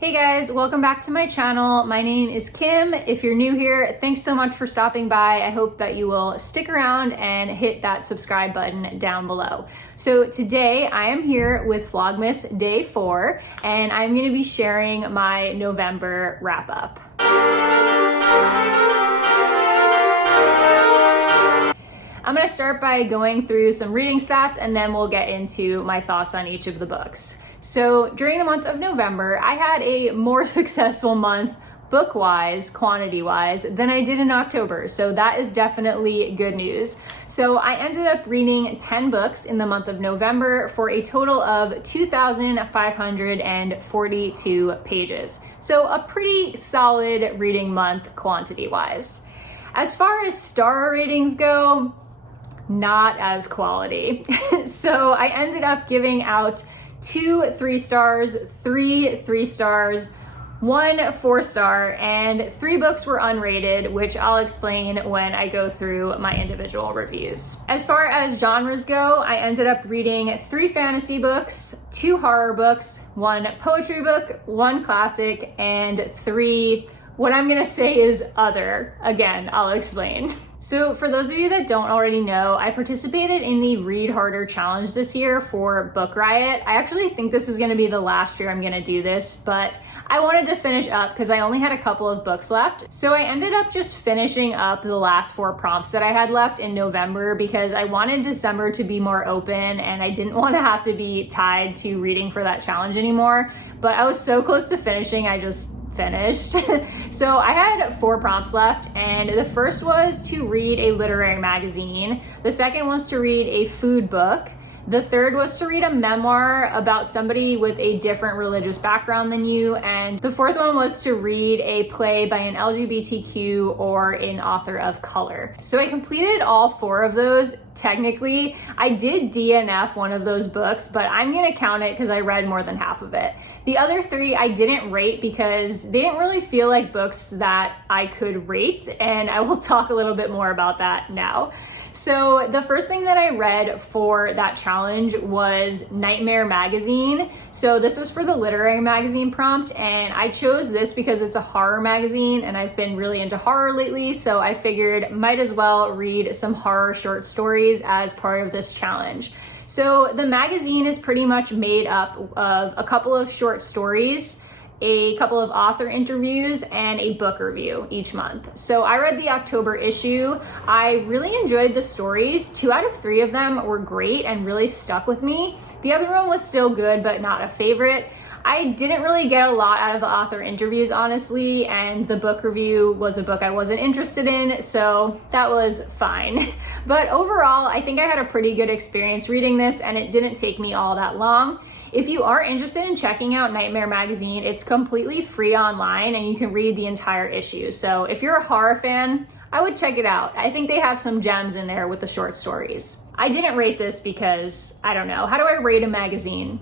Hey guys, welcome back to my channel. My name is Kim. If you're new here, thanks so much for stopping by. I hope that you will stick around and hit that subscribe button down below. So today I am here with Vlogmas day 4 and I'm going to be sharing my November wrap up. I'm going to start by going through some reading stats and then we'll get into my thoughts on each of the books. So during the month of November, I had a more successful month book-wise, quantity-wise, than I did in October. So that is definitely good news. So I ended up reading 10 books in the month of November for a total of 2,542 pages. So a pretty solid reading month quantity-wise. As far as star ratings go, not as quality. So I ended up giving out 2 3 stars, 3 3 stars, 1 4 star, and 3 books were unrated, which I'll explain when I go through my individual reviews. As far as genres go, I ended up reading 3 fantasy books, 2 horror books, 1 poetry book, 1 classic, and 3 what I'm gonna say is other. Again, I'll explain. So for those of you that don't already know, I participated in the Read Harder Challenge this year for Book Riot. I actually think this is gonna be the last year I'm gonna do this, but I wanted to finish up because I only had a couple of books left. So I ended up just finishing up the last 4 prompts that I had left in November because I wanted December to be more open and I didn't want to have to be tied to reading for that challenge anymore. But I was so close to finishing, I just finished. So I had 4 prompts left, and the first was to read a literary magazine. The second was to read a food book. The third was to read a memoir about somebody with a different religious background than you. And the fourth one was to read a play by an LGBTQ or an author of color. So I completed all 4 of those. Technically, I did DNF one of those books, but I'm gonna count it because I read more than half of it. The other 3 I didn't rate because they didn't really feel like books that I could rate, and I will talk a little bit more about that now. So the first thing that I read for that challenge was Nightmare Magazine. So this was for the literary magazine prompt, and I chose this because it's a horror magazine and I've been really into horror lately, so I figured might as well read some horror short stories as part of this challenge. So the magazine is pretty much made up of a couple of short stories, a couple of author interviews, and a book review each month. So I read the October issue. I really enjoyed the stories. 2 out of 3 of them were great and really stuck with me. The other one was still good, but not a favorite. I didn't really get a lot out of the author interviews, honestly, and the book review was a book I wasn't interested in, so that was fine. But overall, I think I had a pretty good experience reading this, and it didn't take me all that long. If you are interested in checking out Nightmare Magazine, it's completely free online and you can read the entire issue. So if you're a horror fan, I would check it out. I think they have some gems in there with the short stories. I didn't rate this because, I don't know, how do I rate a magazine?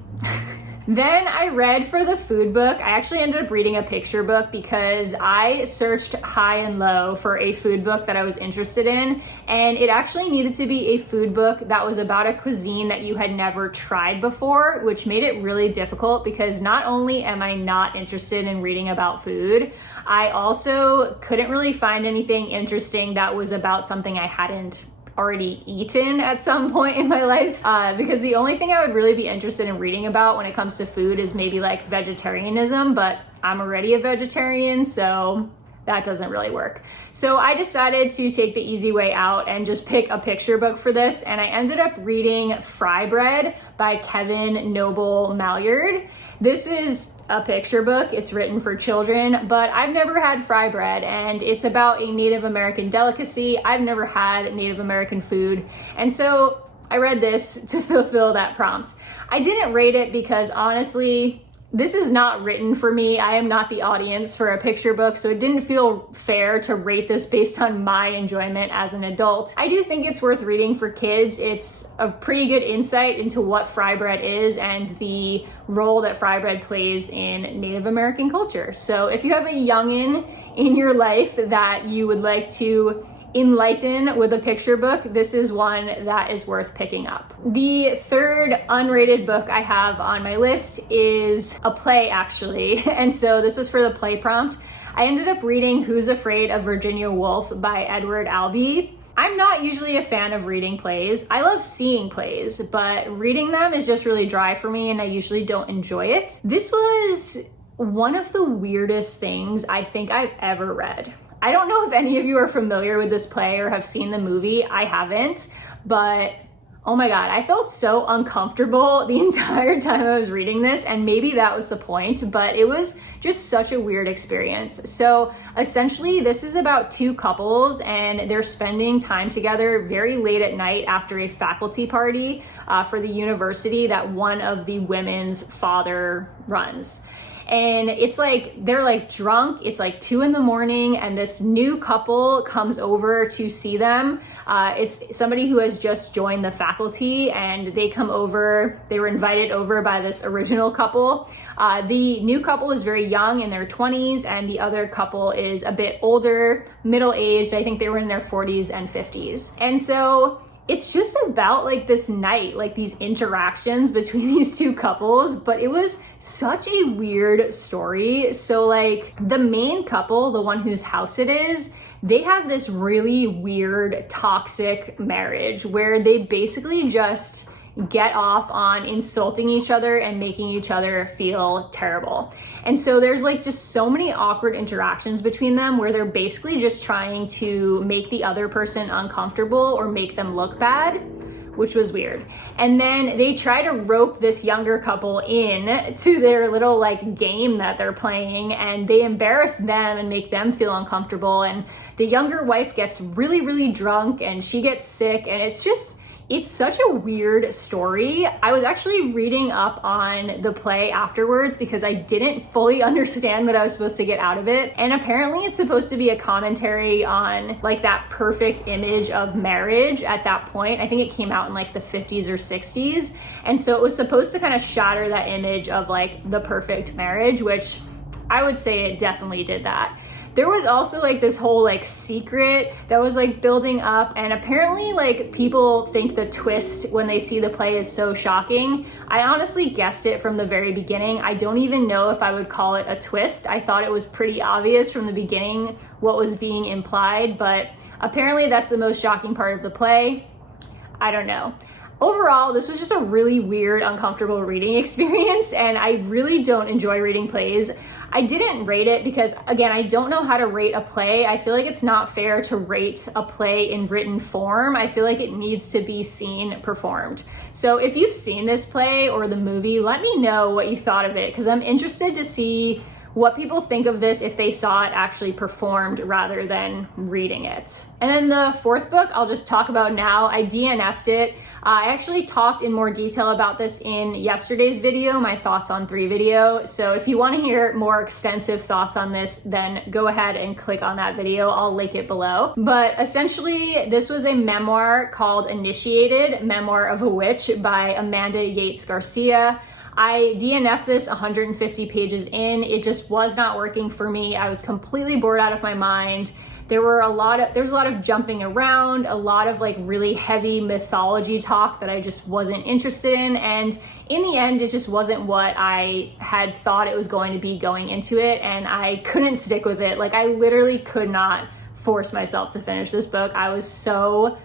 Then I read for the food book. I actually ended up reading a picture book because I searched high and low for a food book that I was interested in, and it actually needed to be a food book that was about a cuisine that you had never tried before, which made it really difficult because not only am I not interested in reading about food, I also couldn't really find anything interesting that was about something I hadn't already eaten at some point in my life, because the only thing I would really be interested in reading about when it comes to food is maybe like vegetarianism, but I'm already a vegetarian, so that doesn't really work. So I decided to take the easy way out and just pick a picture book for this, and I ended up reading Fry Bread by Kevin Noble Maillard. This is a picture book. It's written for children, but I've never had fry bread, and it's about a Native American delicacy. I've never had Native American food, and so I read this to fulfill that prompt. I didn't rate it because honestly, this is not written for me. I am not the audience for a picture book, so it didn't feel fair to rate this based on my enjoyment as an adult. I do think it's worth reading for kids. It's a pretty good insight into what fry bread is and the role that fry bread plays in Native American culture. So if you have a youngin' in your life that you would like to enlighten with a picture book, this is one that is worth picking up. The third unrated book I have on my list is a play, actually. And so this was for the play prompt. I ended up reading Who's Afraid of Virginia Woolf by Edward Albee. I'm not usually a fan of reading plays. I love seeing plays, but reading them is just really dry for me and I usually don't enjoy it. This was one of the weirdest things I think I've ever read. I don't know if any of you are familiar with this play or have seen the movie. I haven't, but oh my God, I felt so uncomfortable the entire time I was reading this, and maybe that was the point, but it was just such a weird experience. So essentially, this is about two couples and they're spending time together very late at night after a faculty party for the university that one of the women's father runs. And it's like, they're like drunk, it's like 2 a.m, and this new couple comes over to see them. It's somebody who has just joined the faculty and they come over, they were invited over by this original couple. The new couple is very young, in their 20s, and the other couple is a bit older, middle-aged. I think they were in their 40s and 50s. And so it's just about like this night, like these interactions between these two couples, but it was such a weird story. So like the main couple, the one whose house it is, they have this really weird toxic marriage where they basically just get off on insulting each other and making each other feel terrible. And so there's like just so many awkward interactions between them where they're basically just trying to make the other person uncomfortable or make them look bad, which was weird. And then they try to rope this younger couple in to their little like game that they're playing, and they embarrass them and make them feel uncomfortable. And the younger wife gets really, really drunk and she gets sick, and it's such a weird story. I was actually reading up on the play afterwards because I didn't fully understand what I was supposed to get out of it. And apparently it's supposed to be a commentary on like that perfect image of marriage at that point. I think it came out in like the 50s or 60s. And so it was supposed to kind of shatter that image of like the perfect marriage, which I would say it definitely did that. There was also like this whole like secret that was like building up, and apparently like people think the twist when they see the play is so shocking. I honestly guessed it from the very beginning. I don't even know if I would call it a twist. I thought it was pretty obvious from the beginning what was being implied, but apparently that's the most shocking part of the play. I don't know. Overall, this was just a really weird, uncomfortable reading experience, and I really don't enjoy reading plays. I didn't rate it because, again, I don't know how to rate a play. I feel like it's not fair to rate a play in written form. I feel like it needs to be seen performed. So if you've seen this play or the movie, let me know what you thought of it, because I'm interested to see what people think of this if they saw it actually performed rather than reading it. And then the fourth book I'll just talk about now. I DNF'd it. I actually talked in more detail about this in yesterday's video, my thoughts on 3 video. So if you want to hear more extensive thoughts on this, then go ahead and click on that video. I'll link it below. But essentially, this was a memoir called Initiated, Memoir of a Witch by Amanda Yates Garcia. I DNF'd this 150 pages in. It just was not working for me. I was completely bored out of my mind. There was a lot of jumping around, a lot of like really heavy mythology talk that I just wasn't interested in. And in the end, it just wasn't what I had thought it was going to be going into it. And I couldn't stick with it. Like I literally could not force myself to finish this book. I was so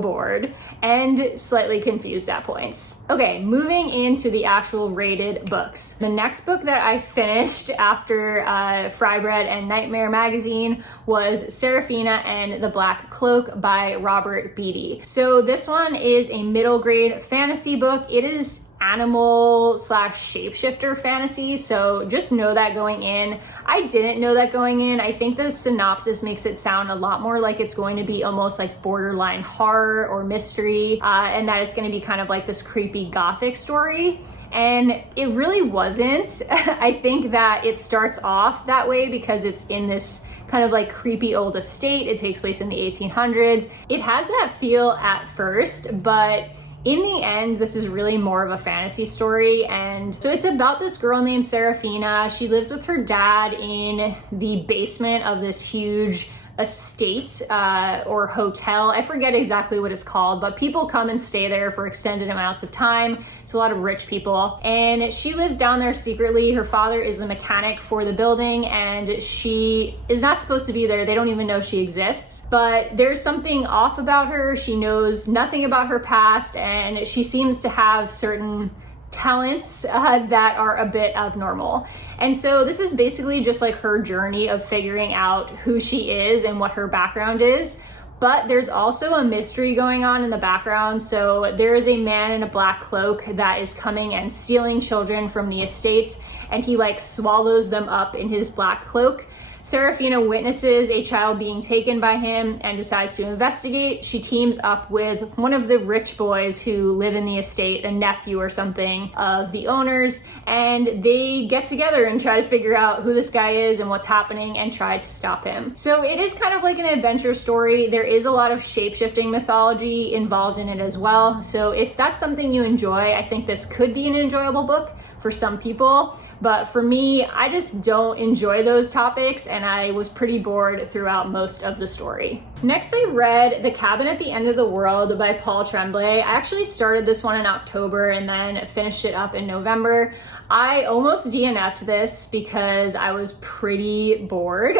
bored and slightly confused at points. Okay, moving into the actual rated books. The next book that I finished after Fry Bread and Nightmare magazine was Serafina and the Black Cloak by Robert Beatty. So this one is a middle grade fantasy book. It is animal / shapeshifter fantasy, so just know that going in. I didn't know that going in. I think the synopsis makes it sound a lot more like it's going to be almost like borderline horror or mystery, and that it's going to be kind of like this creepy gothic story. And it really wasn't. I think that it starts off that way because it's in this kind of like creepy old estate. It takes place in the 1800s. It has that feel at first, but in the end, this is really more of a fantasy story. And so it's about this girl named Serafina. She lives with her dad in the basement of this huge estate or hotel. I forget exactly what it's called, but people come and stay there for extended amounts of time. It's a lot of rich people. And she lives down there secretly. Her father is the mechanic for the building, and she is not supposed to be there. They don't even know she exists. But there's something off about her. She knows nothing about her past, and she seems to have certain talents that are a bit abnormal. And so this is basically just like her journey of figuring out who she is and what her background is. But there's also a mystery going on in the background. So there is a man in a black cloak that is coming and stealing children from the estate, and he like swallows them up in his black cloak. Serafina witnesses a child being taken by him and decides to investigate. She teams up with one of the rich boys who live in the estate, a nephew or something of the owners, and they get together and try to figure out who this guy is and what's happening and try to stop him. So it is kind of like an adventure story. There is a lot of shape-shifting mythology involved in it as well. So if that's something you enjoy, I think this could be an enjoyable book for some people. But for me, I just don't enjoy those topics, and I was pretty bored throughout most of the story. Next, I read The Cabin at the End of the World by Paul Tremblay. I actually started this one in October and then finished it up in November. I almost DNF'd this because I was pretty bored,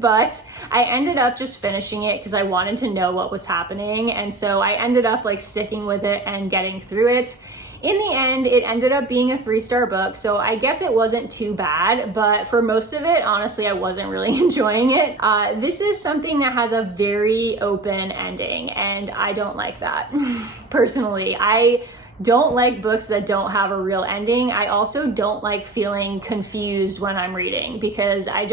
but I ended up just finishing it because I wanted to know what was happening. And so I ended up like sticking with it and getting through it. In the end, it ended up being a 3-star book, so I guess it wasn't too bad, but for most of it, honestly, I wasn't really enjoying it. This is something that has a very open ending, and I don't like that, personally. I don't like books that don't have a real ending. I also don't like feeling confused when I'm reading, because I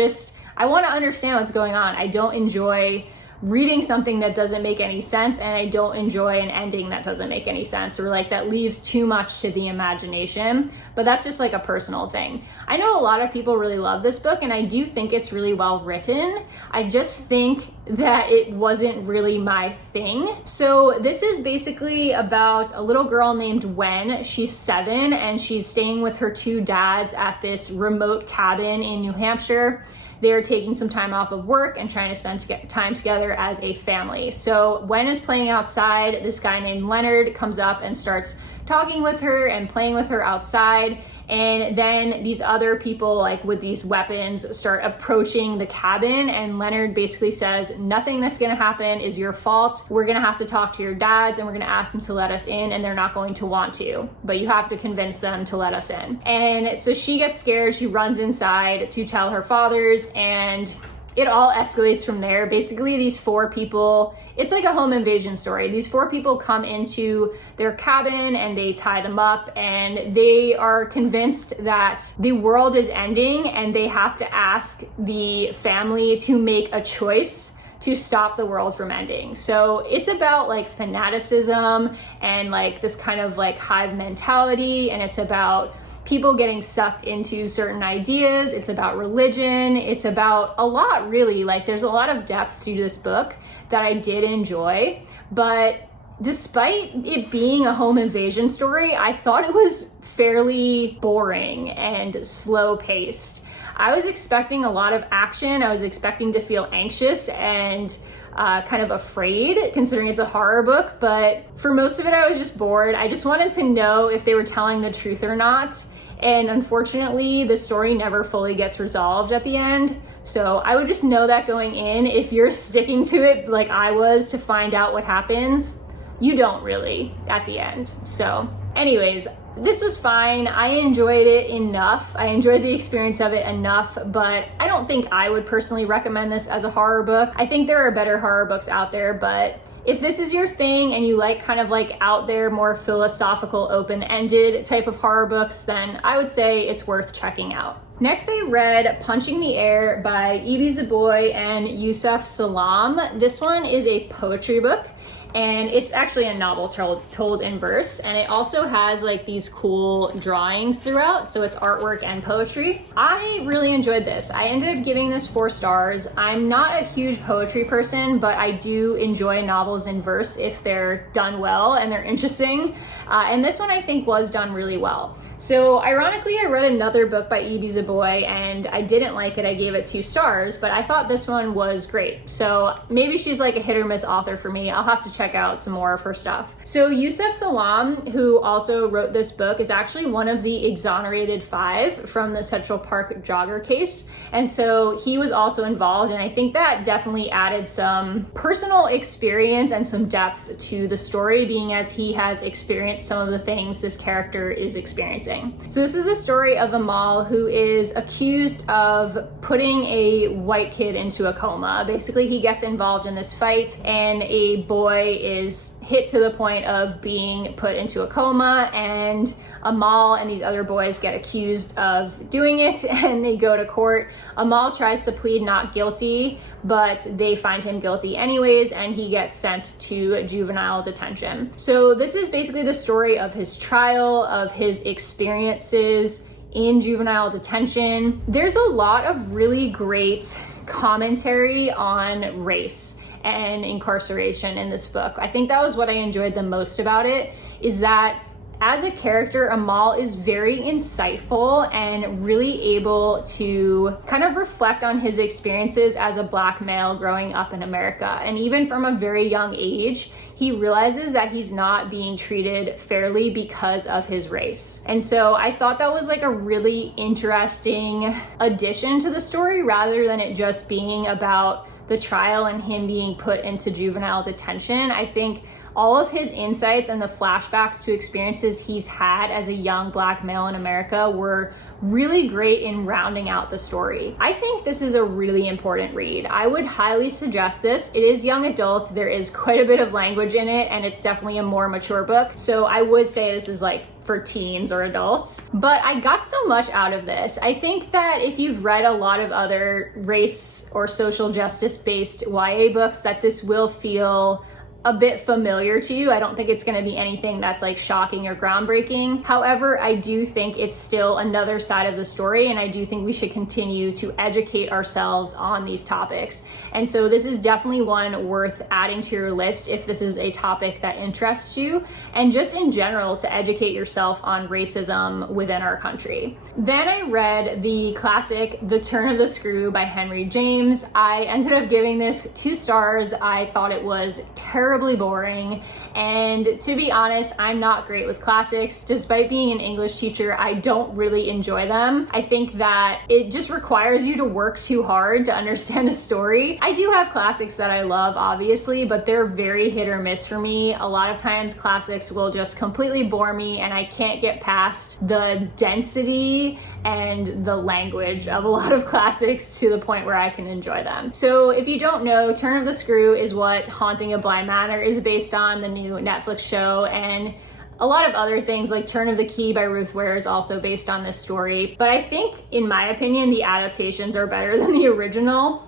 want to understand what's going on. I don't enjoy reading something that doesn't make any sense, and I don't enjoy an ending that doesn't make any sense, or like that leaves too much to the imagination. But that's just like a personal thing. I know a lot of people really love this book, and I do think it's really well written. I just think that it wasn't really my thing. So this is basically about a little girl named Wen. She's 7, and she's staying with her 2 dads at this remote cabin in New Hampshire. They're taking some time off of work and trying to spend time together as a family. So Wen is playing outside. This guy named Leonard comes up and starts talking with her and playing with her outside. And then these other people, like with these weapons, start approaching the cabin. And Leonard basically says, nothing that's gonna happen is your fault. We're gonna have to talk to your dads, and we're gonna ask them to let us in, and they're not going to want to, but you have to convince them to let us in. And so she gets scared. She runs inside to tell her fathers, and it all escalates from there. Basically, these 4 people, it's like a home invasion story. These 4 people come into their cabin and they tie them up, and they are convinced that the world is ending, and they have to ask the family to make a choice to stop the world from ending. So it's about like fanaticism and like this kind of like hive mentality, and it's about people getting sucked into certain ideas. It's about religion. It's about a lot, really. Like there's a lot of depth to this book that I did enjoy, but despite it being a home invasion story, I thought it was fairly boring and slow paced. I was expecting a lot of action. I was expecting to feel anxious and kind of afraid, considering it's a horror book, but for most of it, I was just bored. I just wanted to know if they were telling the truth or not. And unfortunately, the story never fully gets resolved at the end. So I would just know that going in. If you're sticking to it like I was to find out what happens, you don't really at the end. So anyways, this was fine. I enjoyed it enough. I enjoyed the experience of it enough, but I don't think I would personally recommend this as a horror book. I think there are better horror books out there, but if this is your thing and you like kind of like out there, more philosophical, open-ended type of horror books, then I would say it's worth checking out. Next, I read Punching the Air by Ibi Zoboi and Yusuf Salaam. This one is a poetry book, and it's actually a novel told in verse, and it also has like these cool drawings throughout, so it's artwork and poetry. I really enjoyed this. I ended up giving this 4 stars. I'm not a huge poetry person, but I do enjoy novels in verse if they're done well and they're interesting, and this one I think was done really well. So ironically, I read another book by E.B. Zaboy and I didn't like it. I gave it 2 stars, but I thought this one was great. So maybe she's like a hit or miss author for me. I'll have to check out some more of her stuff. So Yusef Salaam, who also wrote this book, is actually one of the exonerated 5 from the Central Park jogger case. And so he was also involved, and I think that definitely added some personal experience and some depth to the story, being as he has experienced some of the things this character is experiencing. So this is the story of Amal, who is accused of putting a white kid into a coma. Basically, he gets involved in this fight and a boy is hit to the point of being put into a coma, and Amal and these other boys get accused of doing it and they go to court. Amal tries to plead not guilty, but they find him guilty anyways, and he gets sent to juvenile detention. So this is basically the story of his trial, of his experiences in juvenile detention. There's a lot of really great commentary on race and incarceration in this book. I think that was what I enjoyed the most about it, is that as a character, Amal is very insightful and really able to kind of reflect on his experiences as a Black male growing up in America. And even from a very young age, he realizes that he's not being treated fairly because of his race. And so I thought that was like a really interesting addition to the story, rather than it just being about the trial and him being put into juvenile detention. I think all of his insights and the flashbacks to experiences he's had as a young Black male in America were really great in rounding out the story. I think this is a really important read. I would highly suggest this. It is young adult. There is quite a bit of language in it, and it's definitely a more mature book. So I would say this is like for teens or adults, but I got so much out of this. I think that if you've read a lot of other race or social justice based YA books, that this will feel a bit familiar to you. I don't think it's going to be anything that's like shocking or groundbreaking. However, I do think it's still another side of the story, and I do think we should continue to educate ourselves on these topics. And so this is definitely one worth adding to your list if this is a topic that interests you, and just in general to educate yourself on racism within our country. Then I read the classic The Turn of the Screw by Henry James. I ended up giving this 2 stars. I thought it was terribly boring, and to be honest, I'm not great with classics. Despite being an English teacher, I don't really enjoy them. I think that it just requires you to work too hard to understand a story. I do have classics that I love, obviously, but they're very hit or miss for me. A lot of times classics will just completely bore me, and I can't get past the density and the language of a lot of classics to the point where I can enjoy them. So if you don't know, Turn of the Screw is what Haunting of Bly Manor is based on, the new Netflix show, and a lot of other things like Turn of the Key by Ruth Ware is also based on this story. But I think, in my opinion, the adaptations are better than the original.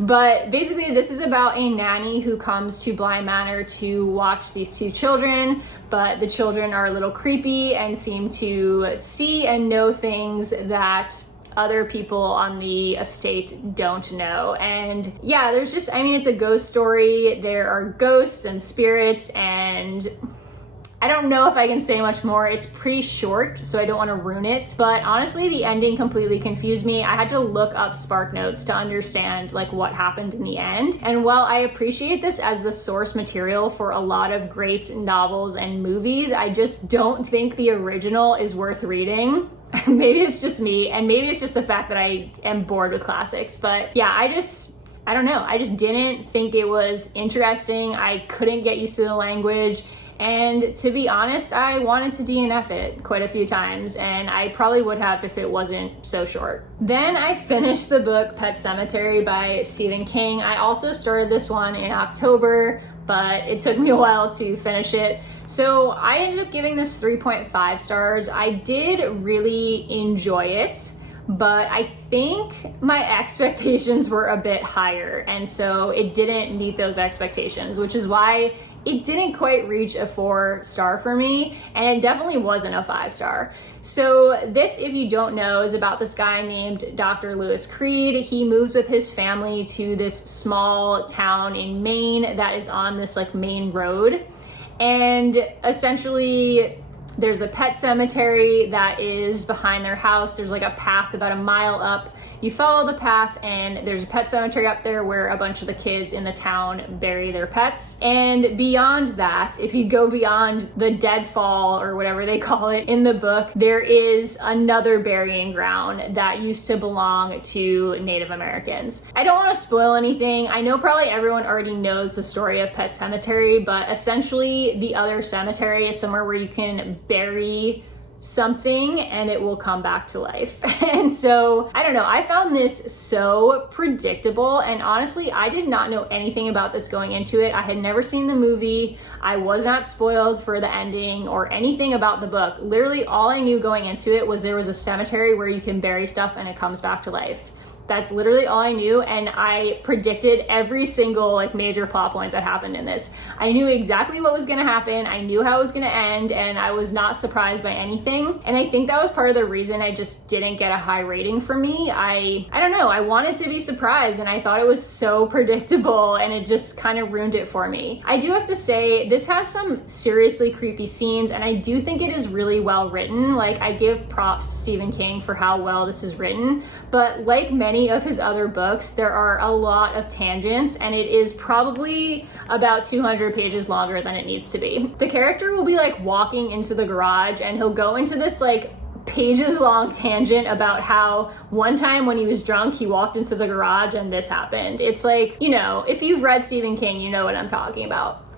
But basically, this is about a nanny who comes to Bly Manor to watch these 2 children, but the children are a little creepy and seem to see and know things that other people on the estate don't know. And yeah, there's just, I mean, it's a ghost story. There are ghosts and spirits, and I don't know if I can say much more. It's pretty short, so I don't want to ruin it. But honestly, the ending completely confused me. I had to look up Spark Notes to understand like what happened in the end. And while I appreciate this as the source material for a lot of great novels and movies, I just don't think the original is worth reading. Maybe it's just me, and maybe it's just the fact that I am bored with classics. But yeah, I don't know. I just didn't think it was interesting. I couldn't get used to the language. And to be honest, I wanted to DNF it quite a few times, and I probably would have if it wasn't so short. Then I finished the book Pet Sematary by Stephen King. I also started this one in October, but it took me a while to finish it. So I ended up giving this 3.5 stars. I did really enjoy it, but I think my expectations were a bit higher, and so it didn't meet those expectations, which is why it didn't quite reach a 4-star for me, and it definitely wasn't a 5-star. So this, if you don't know, is about this guy named Dr. Lewis Creed. He moves with his family to this small town in Maine that is on this like main road, and essentially there's a pet cemetery that is behind their house. There's like a path about a mile up. You follow the path and there's a pet cemetery up there where a bunch of the kids in the town bury their pets. And beyond that, if you go beyond the deadfall or whatever they call it in the book, there is another burying ground that used to belong to Native Americans. I don't want to spoil anything. I know probably everyone already knows the story of Pet Cemetery, but essentially the other cemetery is somewhere where you can bury something and it will come back to life. And so, I don't know, I found this so predictable, and honestly, I did not know anything about this going into it. I had never seen the movie. I was not spoiled for the ending or anything about the book. Literally, all I knew going into it was there was a cemetery where you can bury stuff and it comes back to life. That's literally all I knew, and I predicted every single like major plot point that happened in this. I knew exactly what was gonna happen, I knew how it was gonna end, and I was not surprised by anything. And I think that was part of the reason I just didn't get a high rating for me. I don't know, I wanted to be surprised, and I thought it was so predictable, and it just kind of ruined it for me. I do have to say, this has some seriously creepy scenes, and I do think it is really well written. Like, I give props to Stephen King for how well this is written, but like many of his other books, there are a lot of tangents, and it is probably about 200 pages longer than it needs to be. The character will be like walking into the garage and he'll go into this like pages long tangent about how one time when he was drunk, he walked into the garage and this happened. It's like, you know, if you've read Stephen King, you know what I'm talking about.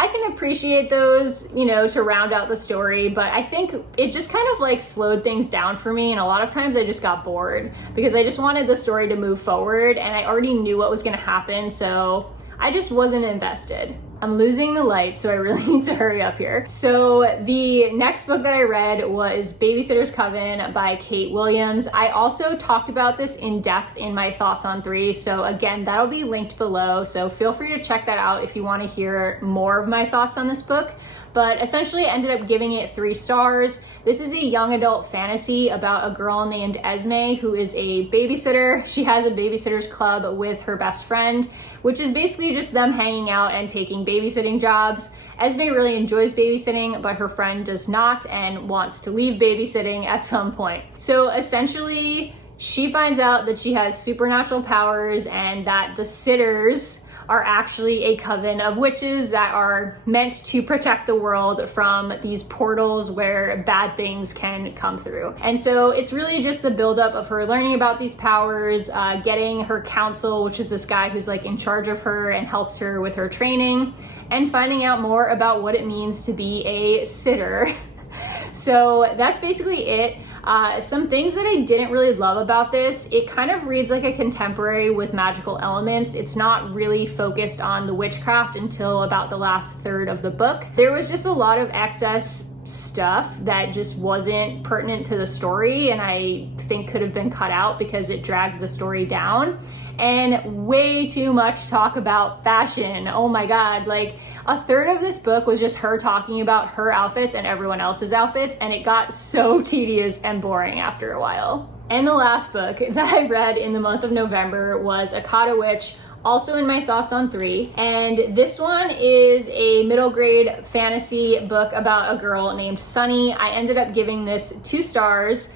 I can appreciate those, you know, to round out the story, but I think it just kind of like slowed things down for me, and a lot of times I just got bored because I just wanted the story to move forward and I already knew what was going to happen, so I just wasn't invested. I'm losing the light, so I really need to hurry up here. So the next book that I read was Babysitters Coven by Kate Williams. I also talked about this in depth in my thoughts on 3, so again, that'll be linked below, so feel free to check that out if you want to hear more of my thoughts on this book. But essentially I ended up giving it 3 stars. This is a young adult fantasy about a girl named Esme who is a babysitter. She has a babysitters club with her best friend, which is basically just them hanging out and taking babysitting jobs. Esme really enjoys babysitting, but her friend does not and wants to leave babysitting at some point. So essentially, she finds out that she has supernatural powers and that the sitters are actually a coven of witches that are meant to protect the world from these portals where bad things can come through. And so it's really just the buildup of her learning about these powers, getting her counsel, which is this guy who's like in charge of her and helps her with her training, and finding out more about what it means to be a sitter. So that's basically it. Some things that I didn't really love about this, it kind of reads like a contemporary with magical elements. It's not really focused on the witchcraft until about the last third of the book. There was just a lot of excess stuff that just wasn't pertinent to the story, and I think could have been cut out because it dragged the story down. And way too much talk about fashion. Oh my God, like a third of this book was just her talking about her outfits and everyone else's outfits, and it got so tedious and boring after a while. And the last book that I read in the month of November was a Kata Witch, also in my thoughts on 3. And this one is a middle grade fantasy book about a girl named Sunny. I ended up giving this 2 stars.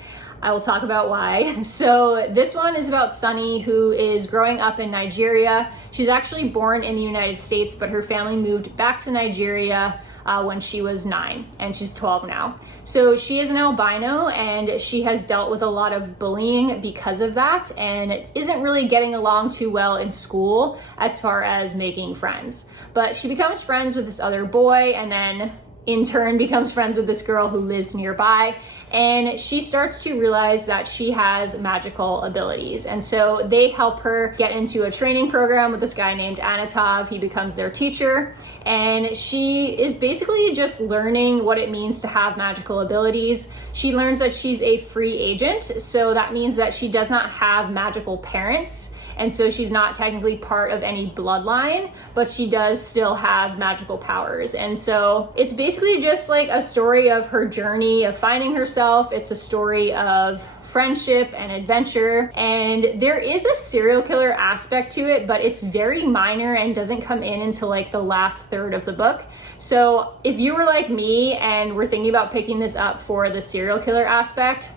I will talk about why. So this one is about Sunny, who is growing up in Nigeria. She's actually born in the United States, but her family moved back to Nigeria when she was 9, and she's 12 now. So she is an albino, and she has dealt with a lot of bullying because of that, and isn't really getting along too well in school as far as making friends. But she becomes friends with this other boy, and then in turn becomes friends with this girl who lives nearby. and she starts to realize that she has magical abilities. And so they help her get into a training program with this guy named Anatov. He becomes their teacher, and she is basically just learning what it means to have magical abilities. She learns that she's a free agent, so that means that she does not have magical parents, and so she's not technically part of any bloodline, but she does still have magical powers. And so it's basically just like a story of her journey of finding herself. It's a story of friendship and adventure, and there is a serial killer aspect to it, but it's very minor and doesn't come in until like the last third of the book. So if you were like me and were thinking about picking this up for the serial killer aspect,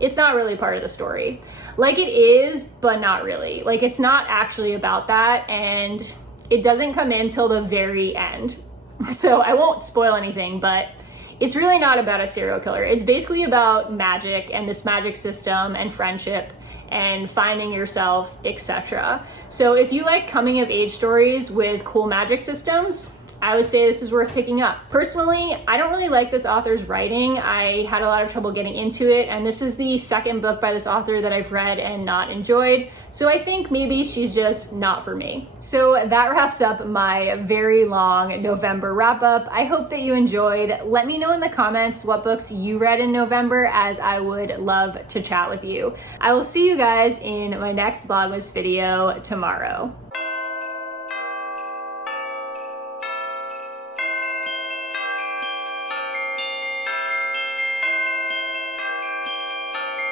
it's not really part of the story. Like, it is, but not really. Like, it's not actually about that, and it doesn't come in till the very end. So I won't spoil anything, but it's really not about a serial killer. It's basically about magic and this magic system and friendship and finding yourself, etc. So if you like coming of age stories with cool magic systems, I would say this is worth picking up. Personally, I don't really like this author's writing. I had a lot of trouble getting into it, and this is the second book by this author that I've read and not enjoyed. So I think maybe she's just not for me. So that wraps up my very long November wrap up. I hope that you enjoyed. Let me know in the comments what books you read in November, as I would love to chat with you. I will see you guys in my next Vlogmas video tomorrow.